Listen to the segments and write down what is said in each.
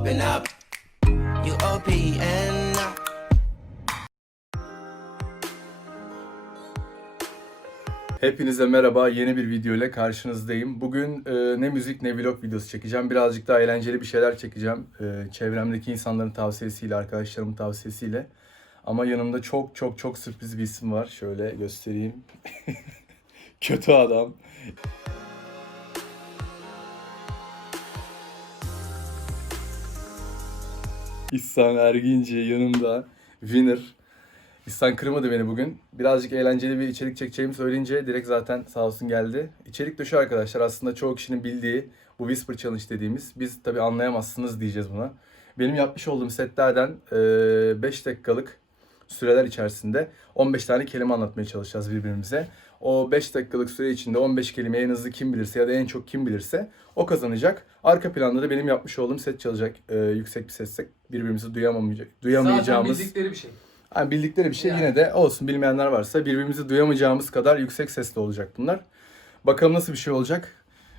open up. You open. Hepinize merhaba. Yeni bir video ile karşınızdayım. Bugün e, ne müzik ne vlog videosu çekeceğim. Birazcık daha eğlenceli bir şeyler çekeceğim. E, çevremdeki insanların tavsiyesiyle, arkadaşlarımın tavsiyesiyle. Ama yanımda çok çok çok sürpriz bir isim var. Şöyle göstereyim. Kötü adam. İhsan Erginci yanımda. Winner. İhsan kırmadı beni bugün. Birazcık eğlenceli bir içerik çekeceğimi söyleyince direkt zaten sağ olsun geldi. İçerik dışı arkadaşlar aslında çoğu kişinin bildiği bu Whisper Challenge dediğimiz. Biz tabi anlayamazsınız diyeceğiz buna. Benim yapmış olduğum setlerden 5 dakikalık süreler içerisinde 15 tane kelime anlatmaya çalışacağız birbirimize. O 5 dakikalık süre içinde 15 kelimeyi en hızlı kim bilirse ya da en çok kim bilirse o kazanacak. Arka planda da benim yapmış olduğum set çalacak. Ee, yüksek bir sesle birbirimizi duyamamayacak, Zaten duyamayacağımız. bildikleri bir şey. Yani bildikleri bir şey Yani. yine de olsun bilmeyenler varsa birbirimizi duyamayacağımız kadar yüksek sesle olacak bunlar. Bakalım nasıl bir şey olacak.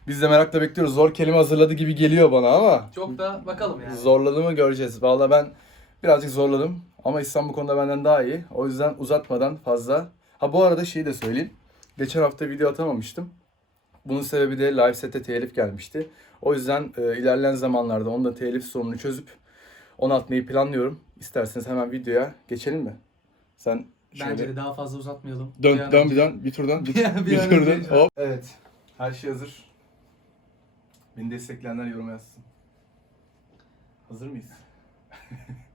Biz de merakla bekliyoruz. Zor kelime hazırladı gibi geliyor bana ama Çok da bakalım yani. zorladı mı göreceğiz. Valla ben birazcık zorladım ama İhsan bu konuda benden daha iyi. O yüzden uzatmadan fazla. Ha bu arada şeyi de söyleyeyim. Geçen hafta video atamamıştım. Bunun sebebi de live sete telif gelmişti. O yüzden e, ilerleyen zamanlarda onun da telif sorununu çözüp onu atmayı planlıyorum. İsterseniz hemen videoya geçelim mi? Sen şöyle Bence de daha fazla uzatmayalım. dön Bir dön bir dön bir turdan bir, Bir bir bir an turdan. önce- Hop. Evet. Her şey hazır. Beni destekleyenler yoruma yazsın. Hazır mıyız?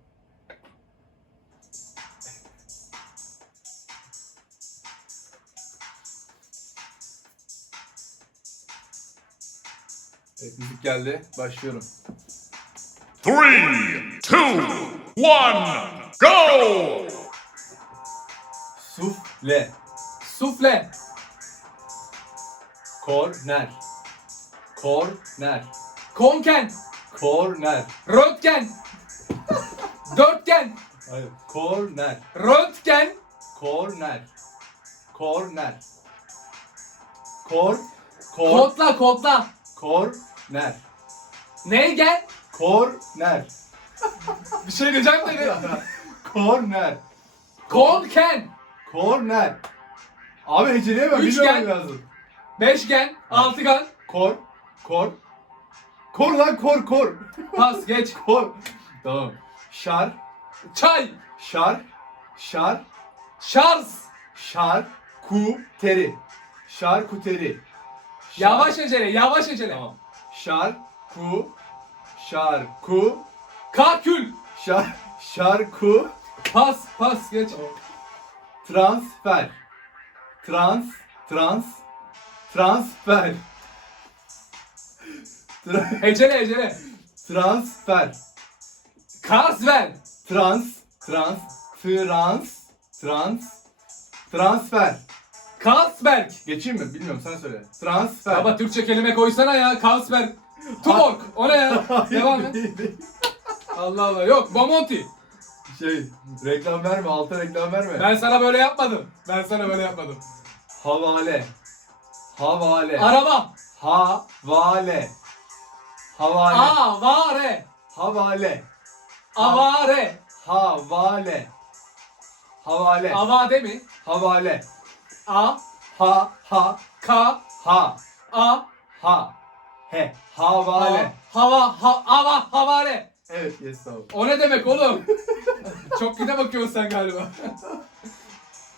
Evet müzik geldi. Başlıyorum. Three, two, one, go! Sufle. Sufle. Korner. Korner. Konken. Korner. Röntgen. Dörtgen. Hayır. Korner. Röntgen. Korner. Korner. Kor. Kor. Kodla kodla. Korner. Neygen. Korner. Bir şey diyeceğim de. Korner. Konken. Korner. Abi heceleyemem. Üçgen. Bilmem lazım. Beşgen. Altıgen. Kor. Kor. Kor lan kor kor. Pas geç. Kor. Tamam. Şar. Çay. Şar. Şar. Şarj. Şar. Ku. Teri. Şar kuteri. Şar- Yavaş ecele. Yavaş ecele. Tamam. Şar. Ku. Şar. Ku. Kakül. Şar. Şarku. Pas. Pas geç. Transfer. Trans. Trans. Transfer. Tra- Ecele ecele. transfer. Karsver. Trans. Trans. Trans. Trans. Transfer. Carlsberg. Geçeyim mi? Bilmiyorum sen söyle. Transfer. Baba Türkçe kelime koysana ya. Carlsberg. Tuborg. O ne ya? Devam et. Allah Allah. Yok. Bomonti. Şey, reklam verme, alta reklam verme. Ben sana böyle yapmadım. Ben sana böyle yapmadım. Havale. Havale. Araba. Havale. Havale. Avare. Havale. Avare. Havale. Havale. Avade mi? Havale. A. Ha ha K. ha A. ha. He. Havale. Hava. Ha, hava. Havare. Evet, yes tamam. O ne demek oğlum? Çok gide bakıyorsun sen galiba.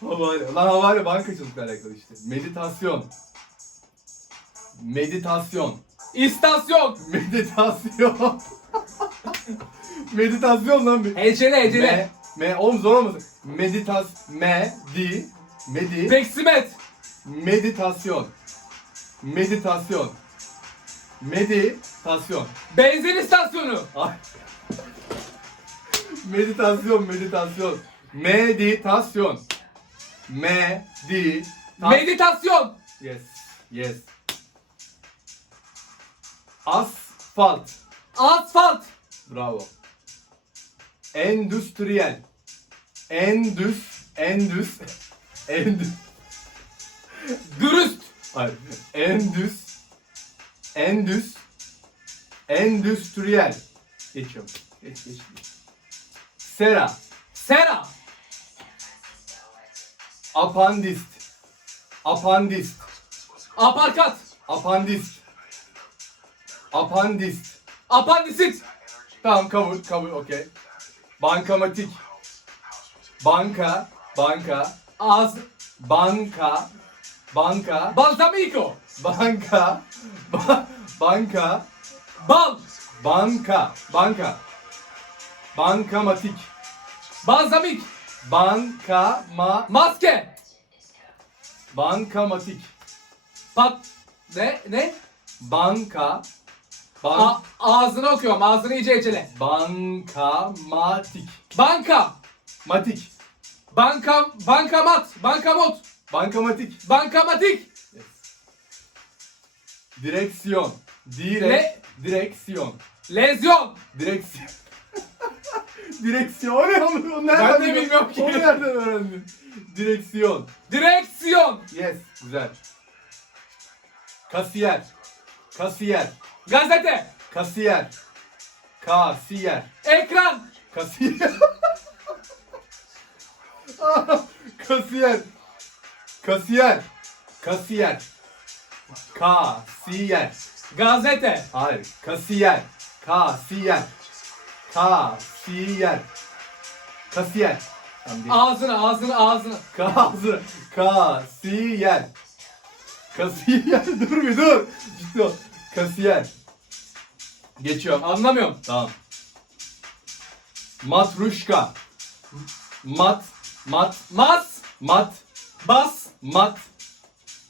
Havale. Lan havale bankacılıkla alakalı işte. Meditasyon. Meditasyon. İstasyon. Meditasyon. Meditasyon lan bir. Ecele ecele. Me, me, oğlum zor olmasın. Meditas, me, di, medi, Peksimet. meditasyon. Meditasyon. Meditasyon. Benzin istasyonu. Ay. meditasyon, meditasyon. Meditasyon. Medi. Meditasyon. Yes, yes. Asfalt. Asfalt. Bravo. Endüstriyel. Endüs, endüs, endüs. Dürüst. Hayır. Endüs, endüs, endüstriyel. Geçiyorum. Geç geç. Sera. Sera. Apandist. Apandist. Aparkat. Apandist. Apandist. Apandisit. Tamam kabul kabul okey. Bankamatik. Banka. Banka. Ağız. Banka. Banka. Balsamico. Banka. Ba- banka. Bal. Banka. Banka. Bankamatik. Balsamik. Banka ma Maske. bankamatik. Pat. Ne? Ne? Banka. Ban A- ağzını okuyorum. Ağzını iyice ecele. bankamatik. Banka. Matik. Banka. Bankamat. Bankamot. Bankamatik. Bankamatik. Direksiyon. Direk. Direksiyon. Lezyon. Direksiyon. Direksiyon. O ne onu? onu nereden de bilmiyorum ki. Onu nereden öğrendin? Direksiyon. Direksiyon. Yes. Güzel. Kasiyer. Kasiyer. Gazete. Kasiyer. Kasiyer. Ekran. Kasiyer. Kasiyer. Kasiyer. Kasiyer. Kasiyer. Gazete. Hayır. Kasiyer. Kasiyer. Kasiyer. Kasiyer. Tamam, değil. Ağzını ağzını ağzını. Kazı. Kasiyer. Kasiyer. dur bir dur. Ciddi ol. Kasiyer. Geçiyorum. Anlamıyorum. Tamam. Matruşka. Mat. Mat. Mas. Mat. Bas. Mat.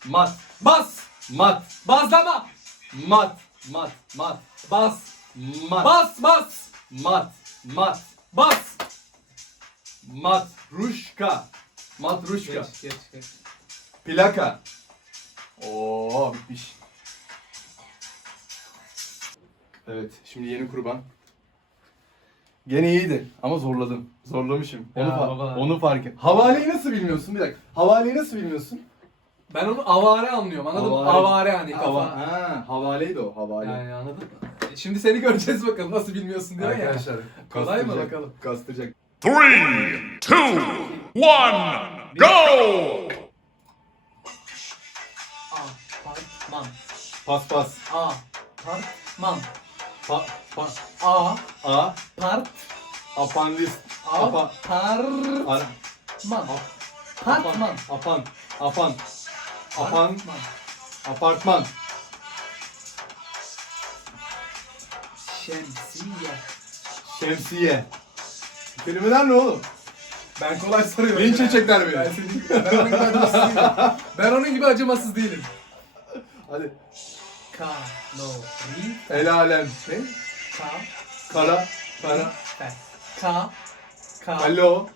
Mat. Bas. Mat. Bazlama. Mat. Mat. Mat. Bas. Mat. Bas bas. Mat. Mat. Bas. Matruşka. Matruşka. Geç geç geç. Plaka. Oo bitmiş. Evet, şimdi yeni kurban. Gene iyiydi ama zorladım. Zorlamışım. Onu, Ya fa- baba. onu fark et. Havaleyi nasıl bilmiyorsun? Bir dakika. Havaleyi nasıl bilmiyorsun? Ben onu avare anlıyorum anladın mı? Havare. Avare hani kafa. Hava, ha, havaleydi o, havale. Yani anladın mı? E, Şimdi seni göreceğiz bakalım nasıl bilmiyorsun diyor ya. Arkadaşlar, Kolay mı kastıracak, bakalım? Kastıracak. Three, two, one, go! Apartman. Pas pas. Apartman. Pa, pa, A. a, Part. apandis. Apa, Apartman. ar, Apartman. apan, apan, apan, Apartman. apartman. Şemsiye. Şemsiye. Kelimeler ne oğlum? Ben kolay soruyorum. Linç edecekler beni. Ben, senin- ben onun gibi acımasız değilim. Ben onun gibi acımasız değilim. Hadi. Kalori. El alem. Ne? Ka. Kara, kara. Fer. Ka. Ka. Alo.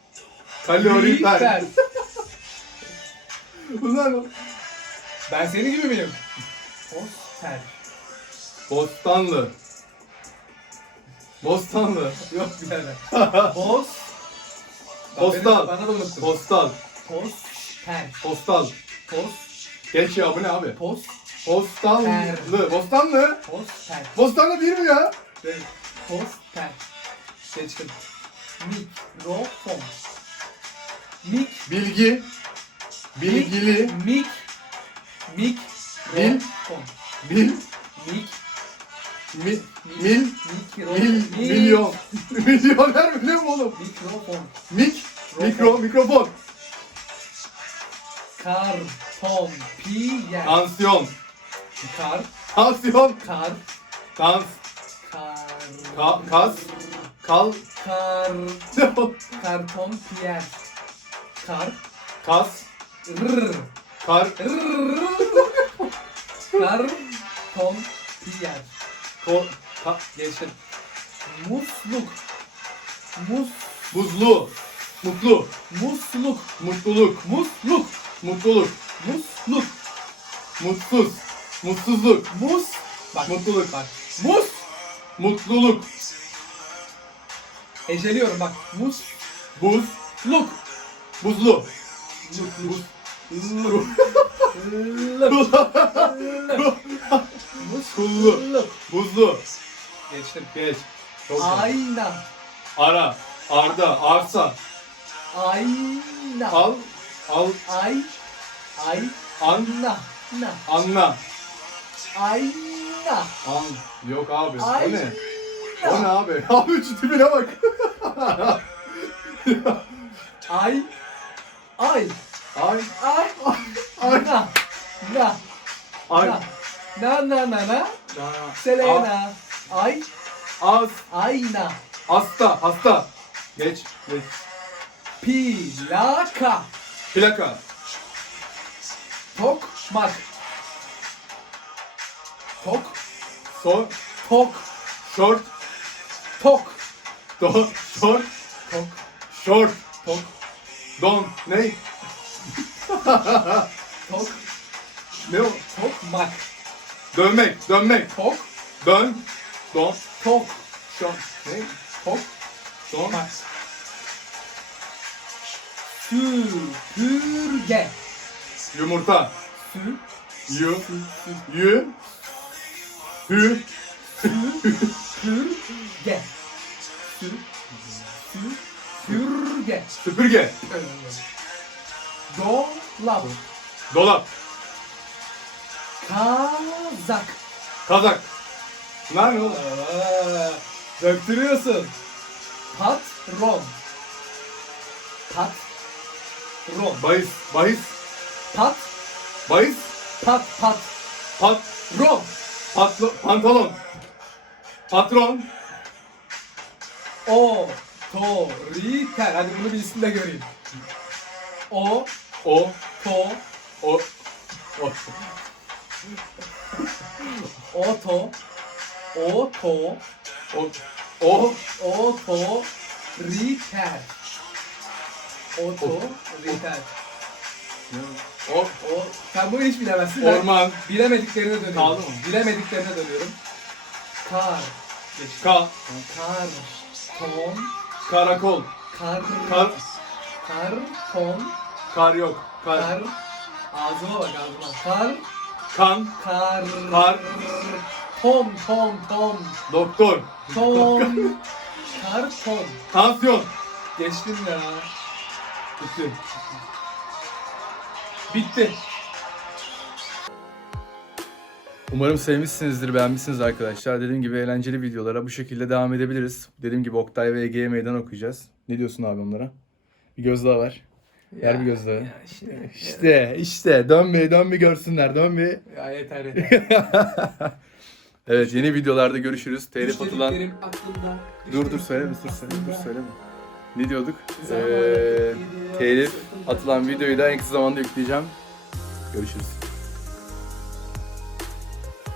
Kalorifer. Fer. Bunlar? Ben senin gibi miyim? Poster. Bostanlı. Bostanlı. Yok birader. Boz. Postal. Bana da unuttum. Postal. Poster. Postal. Post. Geç ya bu ne abi? Post. Postanlı. Bostanlı. Poster. Bostanlı değil mi ya? Değil. Poster. Geçtim. Mikrofon. Mik. Bilgi. Bilgili. Mik. Mik. Bil. Bil. Mik. Mi, mil. Mil. Mik. Milyon. Milyoner mi ne bu oğlum? Mikrofon. Mik. Mikro. Mikrofon. Karton. Piyer. Tansiyon. Kar. Tansiyon. Kar. Tans. Kar. Ka, kas. Kal. Kar. Karton piyer. Kar. kas. Rrr. Kar. Karton piyer. Ko, ka, Geçtim. Musluk. Mus. buzlu. Mutlu. Musluk. Mutluluk. Musluk. Mutluluk. Musluk. Mutsuz. Mutsuzluk. Mus. Bak. Mutluluk. Bak. Mus. Mutluluk. Eceliyorum bak. Mus. Buz. Luk. Buzlu. Buz. Mus. Kullu. Buzlu. Geçtim. Geç. Çok. Ayna. Ara, Arda, Arsa, Ayna. Al, Al, Ay. Ay. An, Na. Na. Ayna. An. Yok abi. Ay. O ne? O ne abi? Abi şu tipine bak. Ay. Ay. Ay, Ay. ay, Na. Na. ay. Na. Na na na na. Selena. Ay. Az, Ayna. hasta, hasta. Geç, geç. Plaka. Plaka. Tokmak. Tok. So, Tok. short, Tok. do, short, Tok. short, Tok. don. Ne? Tok. Ne o? Tokmak. Dönmek, dönmek. Tok. Dön, don, Tok. short. Ne? Tok. Don. Mak. Süpürge. Yumurta. Sü. Yu, yu, hü, Süpürge. Sü. Sü. Süpürge. süpürge. Dolap. Dolap, Kazak. kazak. Bunlar ne oğlum? Aa, Döktürüyorsun. Patron. Patron. Bahis, bahis, Pat. bahis, Pat. Pat. pat, Ron. Patlo, pantolon. Patron, Otoriter. Hadi bunu bir isimle göreyim. O. o, To. o, o. Oto. Oto. O, o, Otoriter. Otoriter. O, O. Sen bunu hiç bilemezsin. Ben orman, Bilemediklerine dönüyorum. Kaldı mı? Bilemediklerine dönüyorum. Kar. ka, Kar. Ton. karakol, Kar. kar, Kar. Ton. kar yok, kar, Kar. Ağzıma bak ağzıma. Kar. kan, Kar. Kar. Ton. Ton. Ton. doktor, Ton. Kar. Ton. tansiyon. Geçtim ya. Bitti. Bitti. Umarım sevmişsinizdir, beğenmişsiniz arkadaşlar. Dediğim gibi eğlenceli videolara bu şekilde devam edebiliriz. Dediğim gibi Oktay ve Ege'ye meydan okuyacağız. Ne diyorsun abi onlara? Bir göz daha var. Ver bir göz daha. işte. İşte, işte. Dön bir, dön bir görsünler. Dön bir. Ya yeter yeter. Evet, yeni videolarda görüşürüz. Telif atılan... Aklımda. Dur dur söyleme, dur söyleme, dur söyleme. Ne diyorduk? Ee, telif atılan videoyu da en kısa zamanda yükleyeceğim. Görüşürüz.